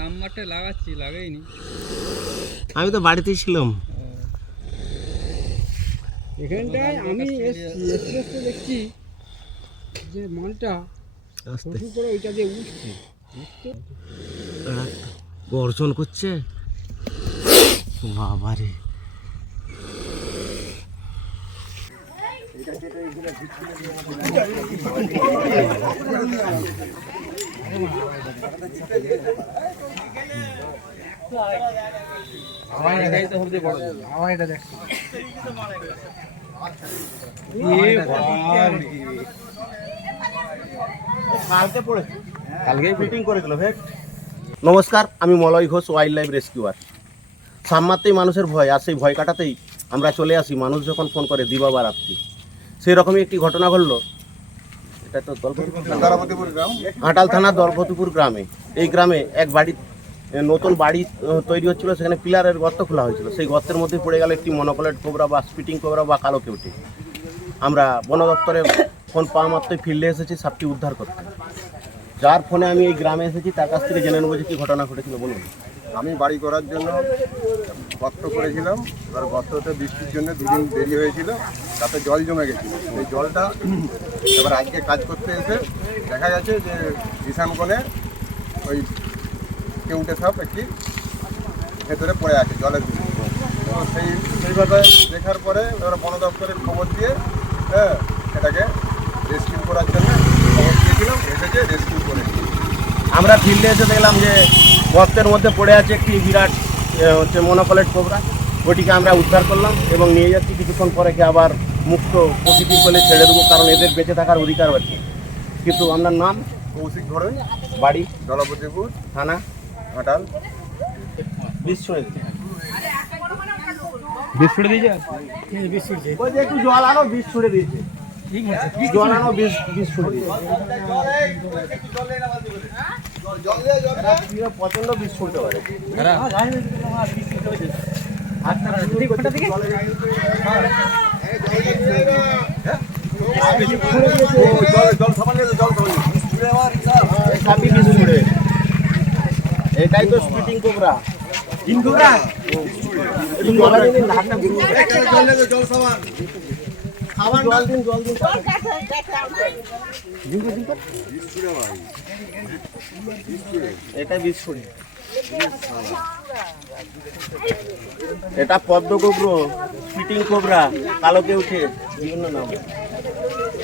নাম্বারটা লাগাচ্ছি লাগাইনি। আমি তো বাড়িতেই ছিলাম। এখানটায় আমি এসছি দেখছি যে মালটা করে ওইটা দিয়ে উঠছে। গর্জন করছে। বাবারে। আমার এটা দেখ কালকে পড়ে কালকে ফিটিং করে দিল ভেট নমস্কার আমি Malay Ghosh wild life rescuer সামমাতেই মানুষের ভয় আর সেই ভয় কাটাতেই আমরা চলে আসি। মানুষ যখন ফোন করে দিবা বা রাত্রি। সেই রকমই একটি ঘটনা ঘটলো। এটা তো দলপতিপুর আটাল থানার দলপতিপুর গ্রামে। এই গ্রামে এক বাড়ি নতুন বাড়ি তৈরি হচ্ছিল, সেখানে পিলারের গর্ত খোলা হয়েছিল। সেই গর্তের মধ্যে পড়ে গেল একটি মনোকলেট কোবরা বা স্পিটিং কোবরা বা কালো কেউটি। আমরা বন দপ্তরে ফোন পাওয়া মাত্রই ফিল্ডে এসেছি, সাপটি উদ্ধার করতে। যার ফোনে আমি এই গ্রামে এসেছি, তার কাছ থেকে জেনে নেব যে কী ঘটনা ঘটেছিল, বলুন। আমি বাড়ি করার জন্য গর্ত করেছিলাম। এবার গর্ততে বৃষ্টির জন্য দুদিন দেরি হয়েছিল, তাতে জল জমে গেছিল। এই জলটা এবার আজকে কাজ করতে এসে দেখা গেছে যে ঈশান কোণে ওই কেউটে সাপ একটি ভেতরে পড়ে আছে জলের ভিতরে তো সেই সেইভাবে দেখার পরে এবার বন দপ্তরের খবর দিয়ে হ্যাঁ এটাকে রেস্কিউ করার জন্য খবর দিয়েছিলাম এসেছে রেস্কিউ করেছি আমরা ফিল্ডে এসে দেখলাম যে গর্তের মধ্যে পড়ে আছে একটি বিরাট হচ্ছে মনোকলেট কোবরা। ওটিকে আমরা উদ্ধার করলাম এবং নিয়ে যাচ্ছি। কিছুক্ষণ পরে কি আবার মুক্ত প্রকৃতির বলে ছেড়ে দেবো কারণ এদের বেঁচে থাকার অধিকার আছে। কিন্তু আপনার নাম কৌশিক ধরুন। বাড়ি দলপতিপুর থানা। ঘাটাল বিষ ছুঁড়ে দিচ্ছে বিষ ছুড়ে দিয়ে ওই যে একটু জল আনো বিষ ছুঁড়ে দিয়েছে। জল আনো বিষ বিষ ছুঁড়ে দিয়েছে। বিষ ছুঁড়তে পারে সাপি বিষ ছুঁড়ে এটাই তো স্পিটিং কোবরা তিন কোবরা একটু জল দিন হাতটা ঘুরিয়ে খাবার জল দিন জল দিন। এটা বিষ ছুরি এটা পদ্ম কোবরা ফিটিং কোবরা কালো কেউটে বিভিন্ন নাম।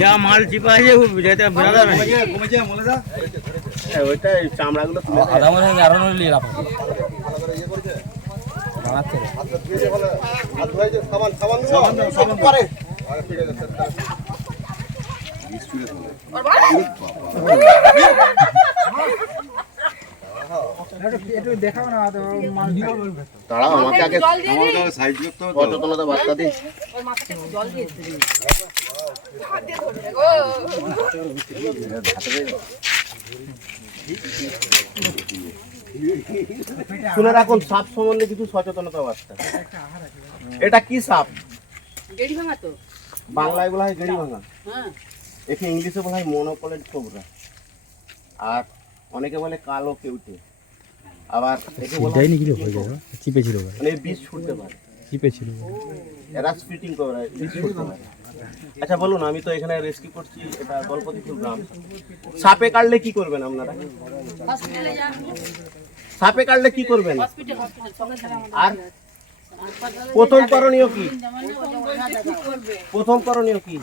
যা মাল চিপা আছে যেতে বেড়াতে হ্যাঁ, ওইটা চামড়াগুলো তুলে। আধা মনে আরও নিয়ে রাখো। ইয়ে দাঁড়াও আমাকে আগে সাইড করতে হবে কত সচেতনতা বার্তা দিই শুনে রাখুন সাপ সম্বন্ধে কিছু সচেতনতা বার্তা এটা কি সাপ? গেড়ি ভাঙা তো। বাংলায় বলা হয় গেড়ি ভাঙা। হ্যাঁ। একে ইংলিশে বলা হয় মনোপলেট কোবরা আর অনেকে বলে কালো কেউটে। আবার একে বলা হয় চিপে মানে বিষ ছুটতে পারে। চিপে ছিল এরা স্পিটিং করে আচ্ছা বলুন আমি তো এখানে রেস্কিউ করছি এটা গল্পতিপুর গ্রাম। সাপে কাটলে কি করবেন আপনারা? হসপিটালে যান সাপে কাটলে কি করবেন? আর প্রথম করণীয় কি? প্রথম করণীয় কি?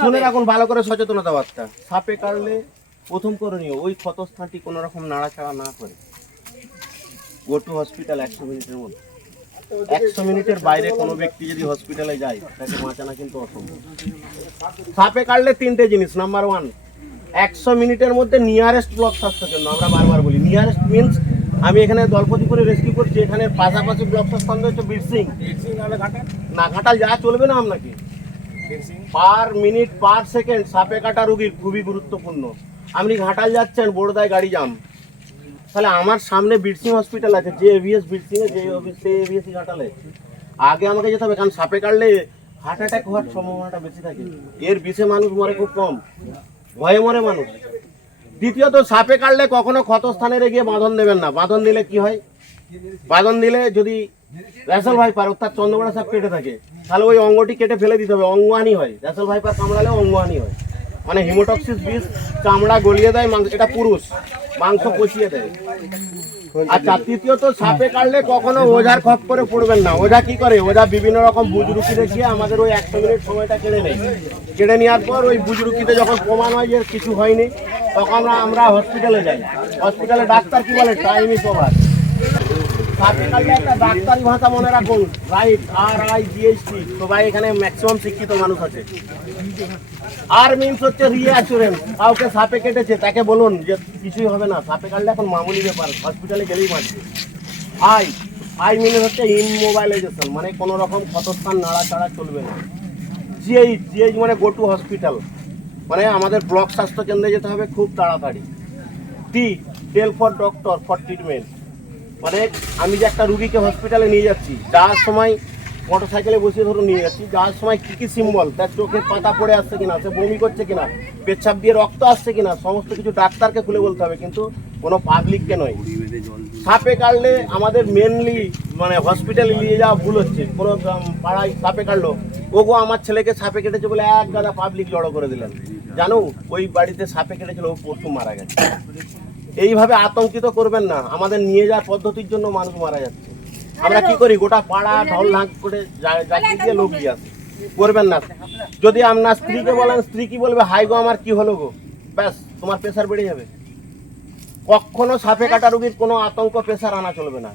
শুনে রাখুন ভালো করে সচেতনতা বার্তা সাপে কাটলে প্রথম করণীয় ওই ক্ষতস্থানটি কোনো রকম নাড়াচাড়া না করে। গো টু হসপিটাল একশো মিনিটের মধ্যে। একশো মিনিটের বাইরে কোনো ব্যক্তি যদি হসপিটালে যায় তাকে বাঁচানো কিন্তু অসম্ভব। সাপে কাটলে তিনটে জিনিস নাম্বার ওয়ান একশো মিনিটের মধ্যে নিয়ারেস্ট ব্লক স্বাস্থ্য কেন্দ্র আমরা বারবার বলি। নিয়ারেস্ট মিনস আমি এখানে দলপতিপুরে রেস্কিউ করছি এখানে পাশাপাশি ব্লক স্বাস্থ্য কেন্দ্র হচ্ছে বীরসিং না ঘাটাল যা চলবে না আপনাকে। পার মিনিট পার সেকেন্ড সাপে কাটা রুগীর খুবই গুরুত্বপূর্ণ। আপনি ঘাটাল যাচ্ছেন বড়দায় গাড়ি জাম। তাহলে আমার সামনে বিরসিং হসপিটাল আছে, যে এভিএস বিরসিং এ যে সে এভিএস ঘাটালে। আগে আমাকে যেতে হবে, কারণ সাপে কাটলে হার্ট অ্যাটাক হওয়ার সম্ভাবনাটা বেশি থাকে। এর বিষে মানুষ মরে খুব কম। ভয়ে মরে মানুষ। দ্বিতীয়ত, সাপে কাটলে কখনো ক্ষতস্থানে গিয়ে বাঁধন দেবেন না। বাঁধন দিলে কি হয়? বাঁধন দিলে যদি র্যাসেল ভাইপার, অর্থাৎ চন্দ্রকোনা সাপ কেটে থাকে, তাহলে ওই অঙ্গটি কেটে ফেলে দিতে হবে, অঙ্গহানি হয়। র্যাসেল ভাইপার কামড়ালে অঙ্গহানি হয়। মানে হিমোটক্সিস বিষ চামড়া গলিয়ে দেয়, মাংস এটা পুরুষ। মাংস পচিয়ে দেয়। আর তার তৃতীয়ত, সাপে কাটলে কখনো ওঝার খপ করে পড়বেন না। ওঝা কি করে? ওঝা বিভিন্ন রকম বুজরুকি দেখিয়ে আমাদের ওই একশো মিনিট সময়টা কেড়ে নেয়। কেড়ে নেওয়ার পর ওই বুজরুকিতে যখন প্রমাণ হয় যে কিছু হয়নি, তখন আমরা হসপিটালে যাই। হসপিটালে ডাক্তার কি বলে? টাইম ইস ওভার সাপে কাটলে একটা ডাক্তারি ভাষা মনে রাখুন। রাইট আর আই জিএসটি তো ভাই, এখানে ম্যাক্সিমাম শিক্ষিত মানুষ আছে। আর মিনস হচ্ছে রিঅ্যাসুরেন্স কাউকে সাপে কেটেছে, তাকে বলুন যে কিছুই হবে না। সাপে কাটলে এখন মামুলি ব্যাপার হসপিটালে গেলেই বাঁচবে। আই আই মিনে হচ্ছে ইনমোবাইলাইজেশন মানে কোনো রকম ক্ষতস্থান, নাড়াচাড়া চলবে না। জিএইচ জিএইচ মানে গো টু হসপিটাল মানে আমাদের ব্লক স্বাস্থ্য কেন্দ্রে যেতে হবে খুব তাড়াতাড়ি। টি tell for doctor for treatment মানে আমি যে একটা রুগীকে হসপিটালে নিয়ে যাচ্ছি, যাওয়ার সময় মোটর সাইকেলে বসিয়ে ধরুন নিয়ে যাচ্ছি, যাওয়ার সময় কী কী সিম্বল তার চোখের পাতা পড়ে আসছে কিনা, সে বমি করছে কিনা, পেচ্ছাপ দিয়ে রক্ত আসছে কিনা, সমস্ত কিছু ডাক্তারকে খুলে বলতে হবে, কিন্তু কোনো পাবলিককে নয়। সাপে কাটলে আমাদের মেনলি মানে হসপিটালে নিয়ে যাওয়া ভুল হচ্ছে। কোনো পাড়ায় সাপে কাটলো, ওগো আমার ছেলেকে সাপে কেটেছে বলে এক গাদা পাবলিক জড়ো করে দিলেন। জানো, ওই বাড়িতে সাপে কেটেছিল, ও পশু মারা গেছে। এইভাবে আতঙ্কিত করবেন না। আমাদের নিয়ে যাওয়ার পদ্ধতির জন্য মানুষ মারা যাচ্ছে। আমরা কি করি? গোটা পাড়া ঢল ঢাক করে যাত্রী দিয়ে লোক দিয়ে আসি। করবেন না। যদি আপনার স্ত্রীকে বলেন স্ত্রী কি বলবে? হাই গো আমার কি হলো গো? ব্যাস তোমার প্রেশার বেড়ে যাবে। কখনো সাপে কাটা রোগীর কোনো আতঙ্ক প্রেশার আনা চলবে না।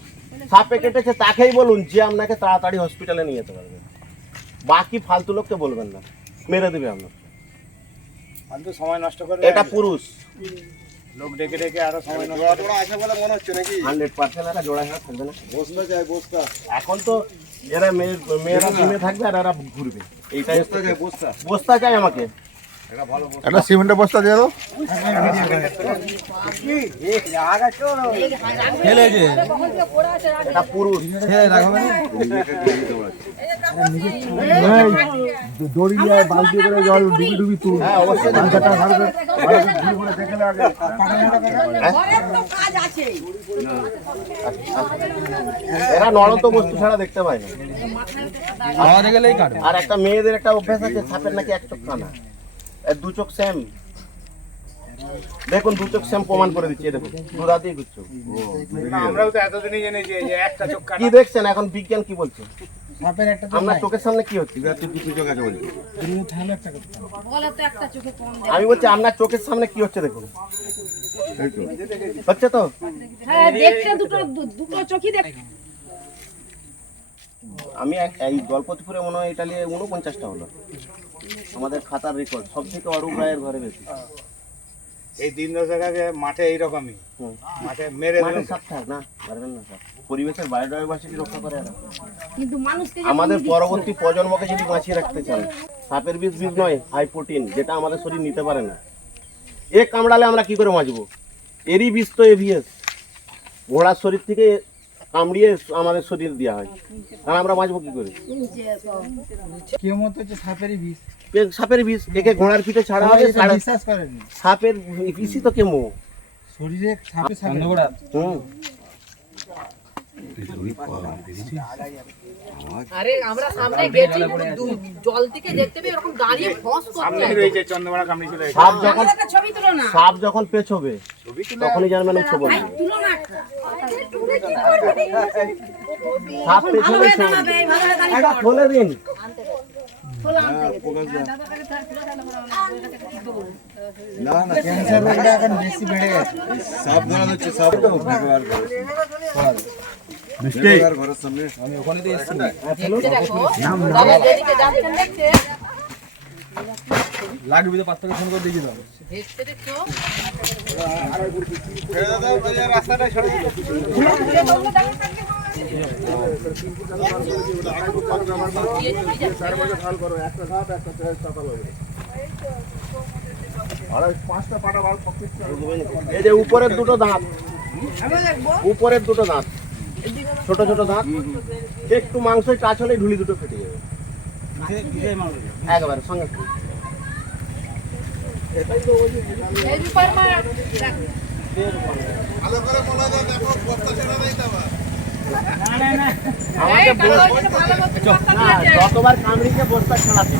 সাপে কেটেছে তাকেই বলুন যে আপনাকে তাড়াতাড়ি হসপিটালে নিয়ে যেতে পারবে। বাকি ফালতু লোককে বলবেন না। মেরে দেবে আপনার ফালতু সময় নষ্ট করে এটা পুরুষ। লোক ডেকে ডেকে আরও সময় নষ্ট জোড়া টোড়া আছে বলে মনে হচ্ছে নাকি? হান্ড্রেড পার্সেন্ট একটা জোড়া হেঁড়া থাকবে না। বসতে চাই বসতা এখন তো এরা মেয়ে মেয়েরা জিমে থাকবে আর এরা ঘুরবে। এইটাই বসতে চাই বসতা বস্তা চাই আমাকে। একটা সিমেন্টের বস্তা দিয়ে দাও। দড়ি বালতি করে জল ডুবি ডুবি তুল। হ্যাঁ অবশ্যই। ঘরের তো এরা নড়ন্ত বস্তু ছাড়া দেখতে পায় না। আওয়াজ গেলেই কাটবে। আর একটা মেয়েদের একটা অভ্যাস আছে সাপের নাকি এক চোখ কানা দু চোখ সেম দেখুন দু চোখ সেম প্রমাণ করে দিচ্ছি দেখুন দু রাতেই ঘুরছো আমরাও তো এতদিনই জেনেছি যে একটা চোখ কি দেখছেন? এখন বিজ্ঞান কি বলছে? আপনার চোখের সামনে কি হচ্ছে? আমি বলছি আপনার চোখের সামনে কি হচ্ছে দেখুন। হচ্ছে তো? হ্যাঁ আমি এই গল্পতিপুরে মনে হয় এটা নিয়ে উনপঞ্চাশটা হলো। আমাদের খাতার রেকর্ড সব থেকে অরূপ রায়ের ঘরে বেশি। এই দিন দশেক মাঠে এইরকমই। মাঠে মেরে থাক না পারবেন না স্যার পরিবেশের বায়োডাইভার্সিটি রক্ষা করে কিন্তু মানুষকে যে আমাদের পরবর্তী প্রজন্মকে যদি বাঁচিয়ে রাখতে চান সাপের বিষ বিষ নয় হাই প্রোটিন যেটা আমাদের শরীর নিতে পারে না। এ কামড়ালে আমরা কি করে বাঁচবো? এরই বিষ তো এভিএস ঘোড়ার শরীর থেকে কামড়িয়ে আমাদের শরীর দেওয়া হয়। কারণ আমরা বাঁচবো কি করে? বিষ। সাপের বিষ একে ঘোড়ার পিঠে ছাড়া হবে বিশ্বাস করেনি সাপের বিষই তো কেমো? শরীরে সাপে সাপে হুম। আরে আমরা সামনে গেছি জল থেকে দেখতে পেয়ে এরকম দাঁড়িয়ে ফস করছে এই যে চন্দ্রমালা কামড়েছিল সাপ যখন আমাদের একটা ছবি তুলো না। সাপ যখন পেছবে তখনই জানবেন উৎসব বলবে তুলো না একটা। সাপ হয়ে হয়ে দাঁড়িয়ে এটা পড়। দিন না না ক্যান্সার রোগটা এখন বেশি বেড়ে গেছে ধরা হচ্ছে সব তো ঘরের সামনে আমি ওখানে এসেছি দেখো দাদা যেদিকে যাচ্ছেন দেখতে লাগবে তো পাঁচ টাকা ফোন করে ছেড়ে দিল এই যে উপরের দুটো দাঁত উপরের দুটো দাঁত ছোট ছোট দাঁত একটু মাংস টাচ হলে ঢুলি দুটো ফেটে যাবে। একবারে সঙ্গে সঙ্গে। এই রূপার মা আমাকে বল- না যতবার কামড়িকে বস্তা ছাড়াতে।